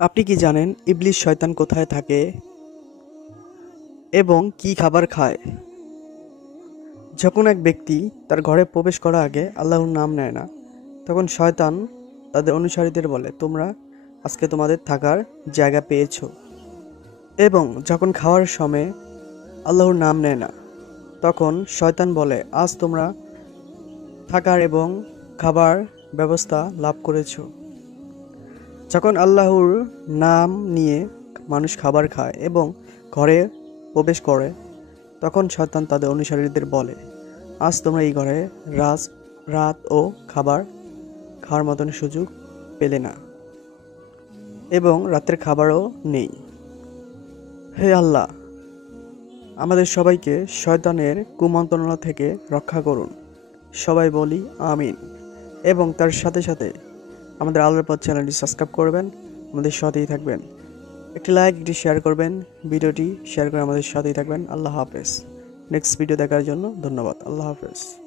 আপনি কি জানেন ইবলিস শয়তান কোথায় থাকে এবং কি খাবার খায়? যখন এক ব্যক্তি তার ঘরে প্রবেশ করার আগে আল্লাহর নাম নেয় না, তখন শয়তান তাদের অনুসারীদের বলে, তোমরা আজকে তোমাদের থাকার জায়গা পেয়েছো। এবং যখন খাওয়ার সময় আল্লাহর নাম নেয় না, তখন শয়তান বলে, আজ তোমরা থাকার এবং খাবার ব্যবস্থা লাভ করেছো। যখন আল্লাহর নাম নিয়ে মানুষ খাবার খায় এবং ঘরে প্রবেশ করে, তখন শয়তান তাদের অনুসারীদের বলে, আজ তোমরা এই ঘরে রাত ও খাবার খাওয়ার মতন সুযোগ পেলে না এবং রাতের খাবারও নেই। হে আল্লাহ, আমাদের সবাইকে শয়তানের কুমন্ত্রণা থেকে রক্ষা করুন। সবাই বলি আমিন। এবং তার সাথে সাথে আমাদের আলোর পথ চ্যানেলটি সাবস্ক্রাইব করবেন, আমাদের সাথেই থাকবেন। একটি লাইক, একটি শেয়ার করবেন, ভিডিওটি শেয়ার করে আমাদের সাথেই থাকবেন। আল্লাহ হাফেজ। নেক্সট ভিডিও দেখার জন্য ধন্যবাদ। আল্লাহ হাফেজ।